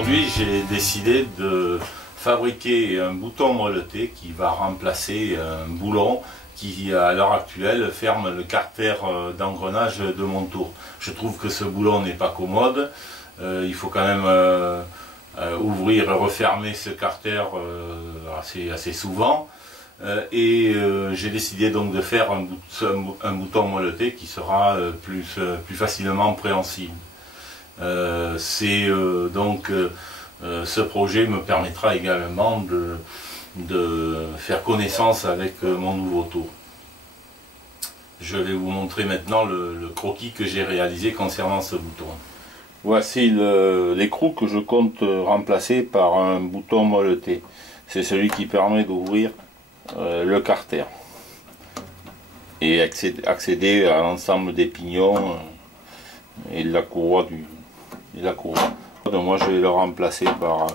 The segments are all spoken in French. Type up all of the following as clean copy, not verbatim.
Aujourd'hui, j'ai décidé de fabriquer un bouton molleté qui va remplacer un boulon qui, à l'heure actuelle, ferme le carter d'engrenage de mon tour. Je trouve que ce boulon n'est pas commode. Il faut quand même ouvrir et refermer ce carter assez souvent. J'ai décidé donc de faire un bouton molleté qui sera plus facilement préhensible. Ce projet me permettra également de faire connaissance avec mon nouveau tour. Je vais vous montrer maintenant le croquis que j'ai réalisé concernant ce bouton. Voici l'écrou que je compte remplacer par un bouton molleté. C'est celui qui permet d'ouvrir le carter et accéder à l'ensemble des pignons et de la courroie Donc moi je vais le remplacer par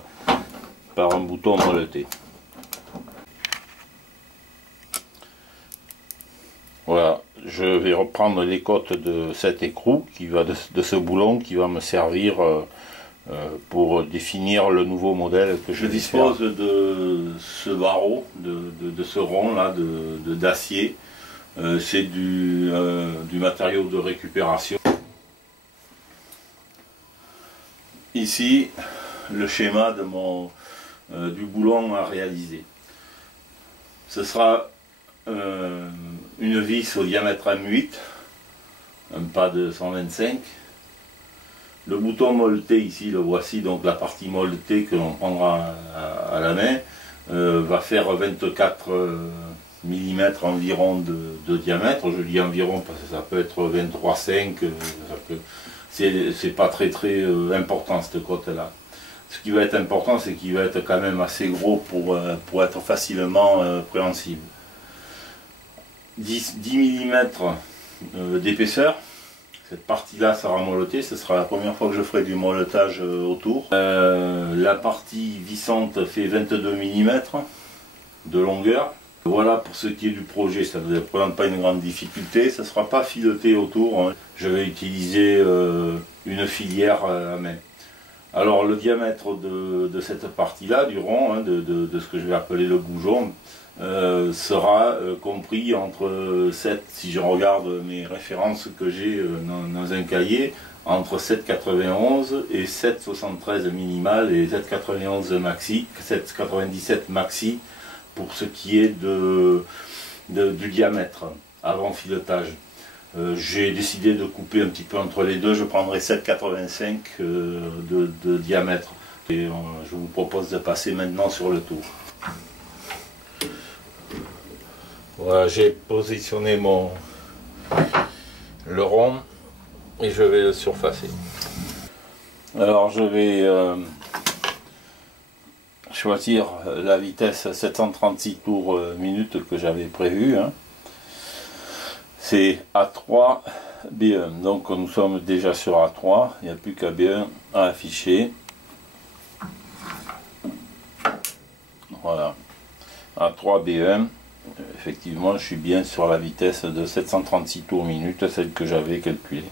un bouton molleté. Voilà, je vais reprendre les côtes de cet écrou de ce boulon qui va me servir pour définir le nouveau modèle que je dispose de ce barreau, de ce rond là d'acier. C'est du matériau de récupération. Ici, le schéma du boulon à réaliser. Ce sera une vis au diamètre M8, un pas de 125. Le bouton molleté ici, le voici, donc la partie molletée que l'on prendra à la main, va faire 24 mm environ de diamètre. Je dis environ parce que ça peut être 23,5, c'est pas très important cette côte là. Ce qui va être important, c'est qu'il va être quand même assez gros pour être facilement préhensible. 10 mm d'épaisseur. Cette partie là sera molletée, ce sera la première fois que je ferai du molletage autour. La partie vissante fait 22 mm de longueur. Voilà pour ce qui est du projet, ça ne représente pas une grande difficulté, ça ne sera pas fileté autour, hein. Je vais utiliser une filière à main. Alors le diamètre de cette partie là, du rond, hein, de ce que je vais appeler le goujon, sera compris entre 7, si je regarde mes références que j'ai dans un cahier, entre 7,91 et 7,73 minimal et 7,91 maxi, 7,97 maxi pour ce qui est du diamètre avant filetage. J'ai décidé de couper un petit peu entre les deux, je prendrai 7,85 de diamètre. Et je vous propose de passer maintenant sur le tour. Voilà, j'ai positionné le rond et je vais le surfacer. Alors je vais choisir la vitesse 736 tours minute que j'avais prévue, hein. C'est A3 B1, donc nous sommes déjà sur A3, il n'y a plus qu'à B1 à afficher. Voilà, A3 B1, effectivement je suis bien sur la vitesse de 736 tours minute, celle que j'avais calculée.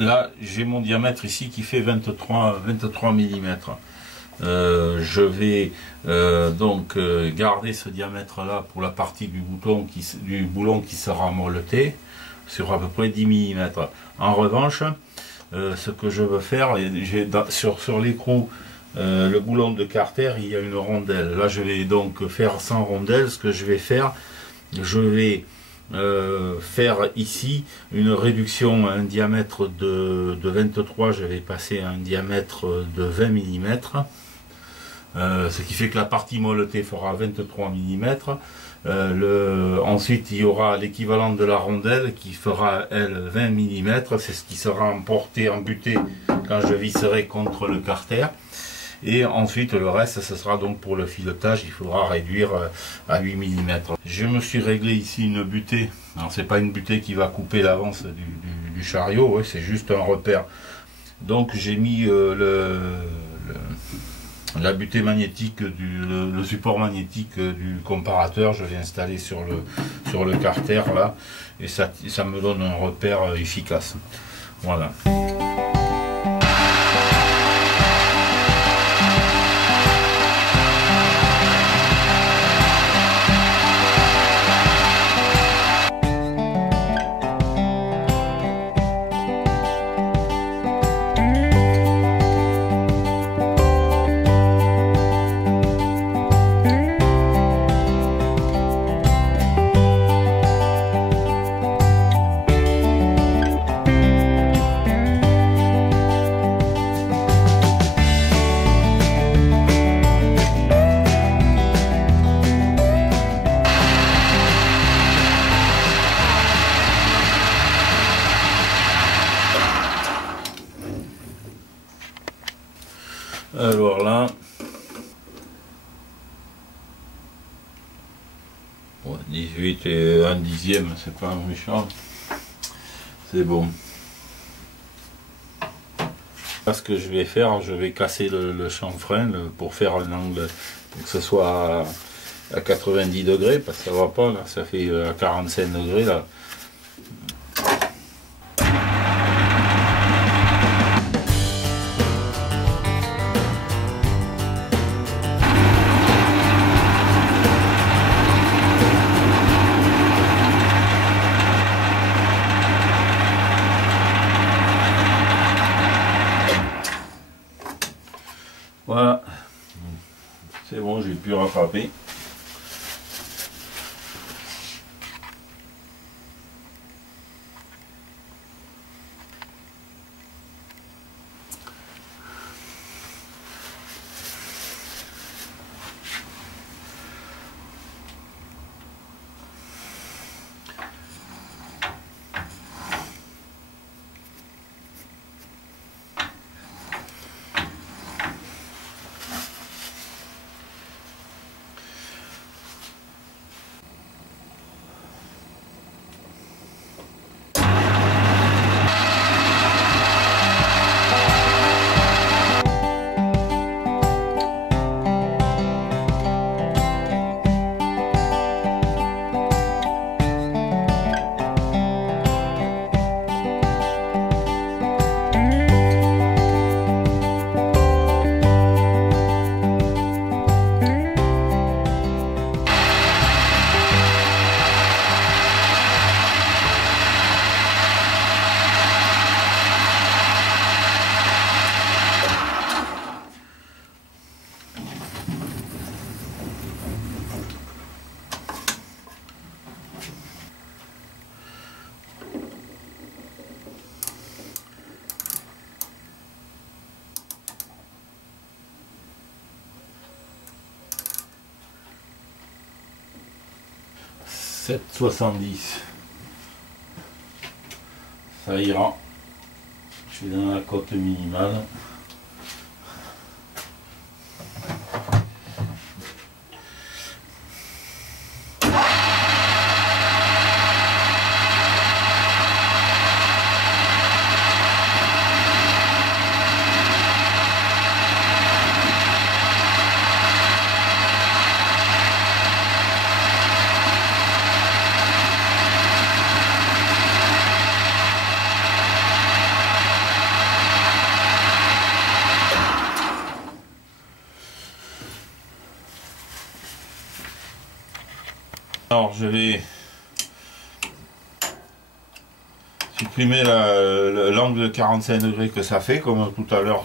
là j'ai mon diamètre ici qui fait 23 mm. Je vais donc garder ce diamètre là pour la partie du boulon qui sera molleté sur à peu près 10 mm. En revanche, ce que je veux faire, sur l'écrou, le boulon de carter, il y a une rondelle. Là je vais donc faire sans rondelle. Ce que je vais faire, je vais faire ici une réduction à un diamètre de 23, je vais passer à un diamètre de 20 mm, ce qui fait que la partie molletée fera 23 mm. Ensuite il y aura l'équivalent de la rondelle qui fera elle 20 mm, c'est ce qui sera emporté, embuté quand je visserai contre le carter. Et ensuite le reste ce sera donc pour le filetage, il faudra réduire à 8 mm. Je me suis réglé ici une butée. Alors c'est pas une butée qui va couper l'avance du chariot, ouais, c'est juste un repère. Donc j'ai mis la butée magnétique, le support magnétique du comparateur, je l'ai installé sur le carter là, et ça me donne un repère efficace. Voilà. Alors là, ouais, 18 et 1/10, c'est pas méchant, c'est bon. Là, ce que je vais faire, je vais casser le chanfrein pour faire un angle, pour que ce soit à 90 degrés, parce que ça va pas, là, ça fait à 45 degrés là. Voilà, c'est bon, j'ai pu rattraper. « 7,70 ». Ça ira. Je suis dans la cote minimale. Alors je vais supprimer l'angle de 45 degrés que ça fait, comme tout à l'heure.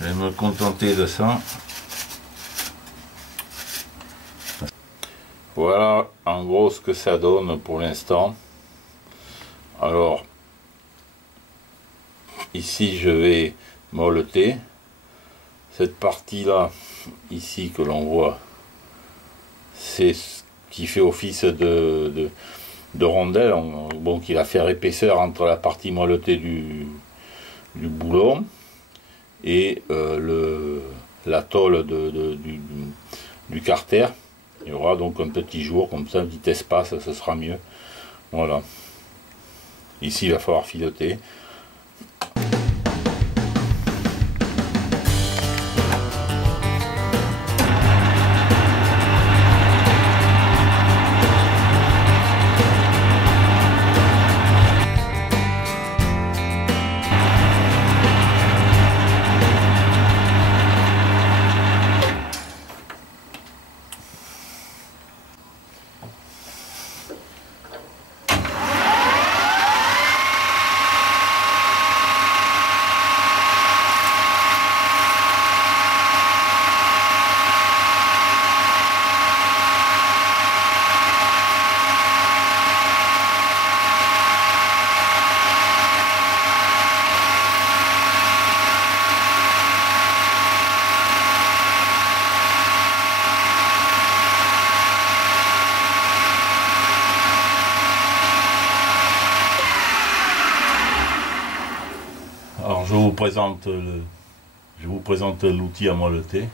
Je vais me contenter de ça. Voilà en gros ce que ça donne pour l'instant. Alors ici je vais molleter cette partie là ici que l'on voit, c'est ce qui fait office de rondelle, bon, qui va faire épaisseur entre la partie molletée du boulon et la tôle du carter. Il y aura donc un petit jour comme ça, un petit espace, ce sera mieux. Voilà. Ici il va falloir fileter. Alors je vous présente l'outil à molleter.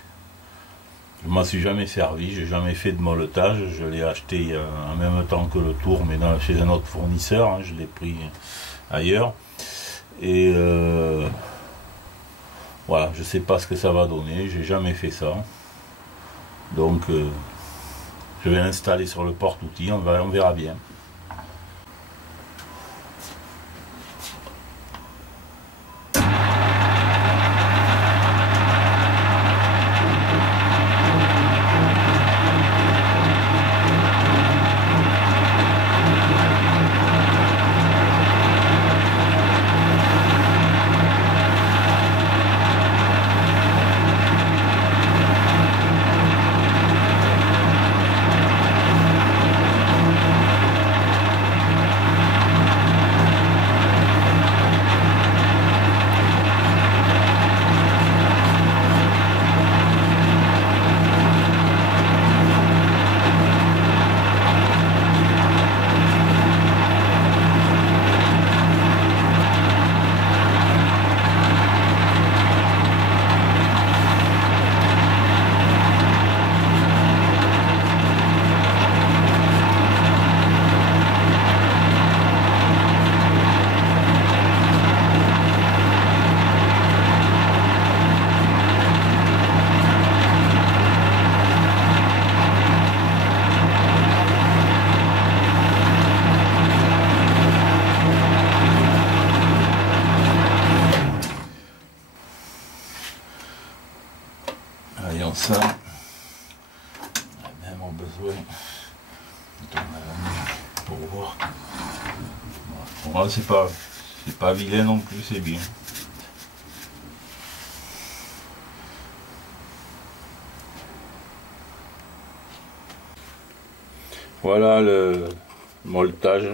Je ne m'en suis jamais servi, j'ai jamais fait de molletage. Je l'ai acheté en même temps que le tour, mais chez un autre fournisseur, hein, je l'ai pris ailleurs. Et voilà, je sais pas ce que ça va donner, j'ai jamais fait ça. Donc je vais l'installer sur le porte-outil, on verra bien. Voyons ça. On a même besoin pour voir. Voilà, c'est pas vilain non plus, c'est bien. Voilà le molletage.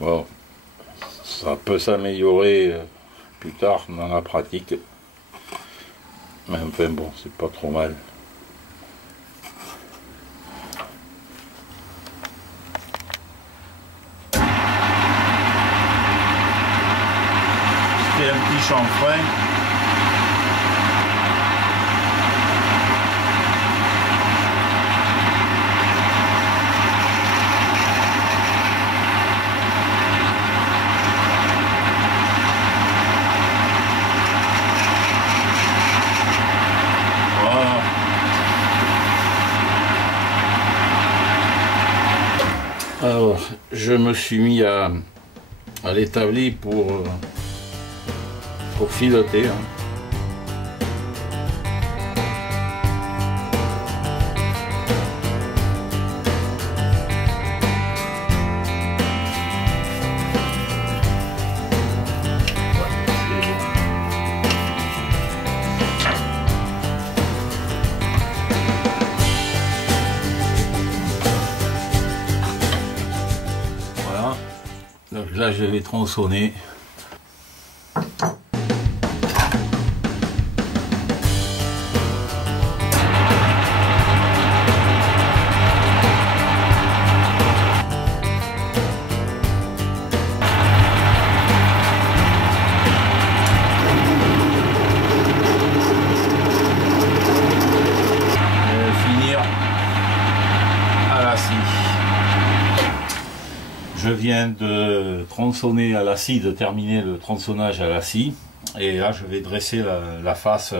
Bon, ça peut s'améliorer plus tard dans la pratique, mais enfin bon, c'est pas trop mal. rajouter un petit chanfrein. Alors, je me suis mis à l'établi pour filoter. Hein. Donc là je vais tronçonner. Finir à la scie. Je viens de tronçonner à la scie, de terminer le tronçonnage à la scie, et là je vais dresser la face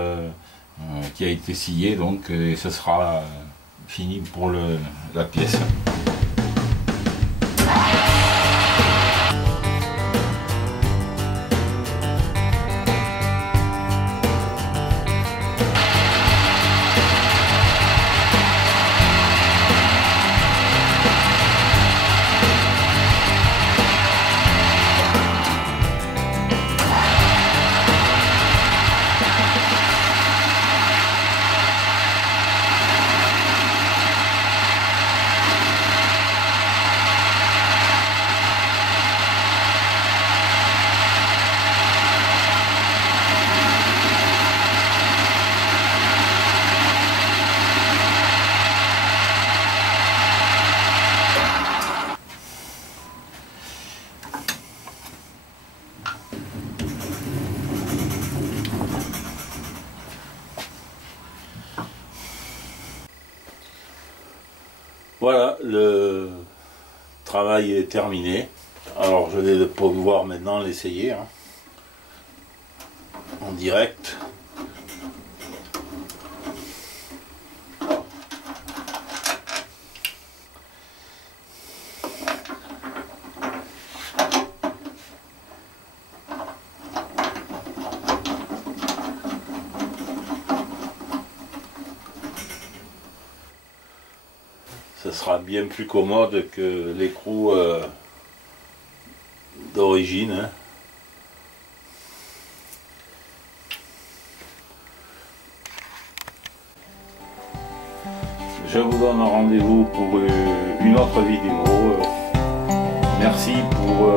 qui a été sciée, donc et ce sera fini pour la pièce. Voilà, le travail est terminé. Alors je vais pouvoir maintenant l'essayer hein, en direct. Ce sera bien plus commode que l'écrou d'origine. Hein. Je vous donne rendez-vous pour une autre vidéo. Merci pour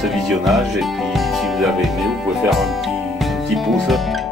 ce visionnage et puis si vous avez aimé, vous pouvez faire un petit pouce.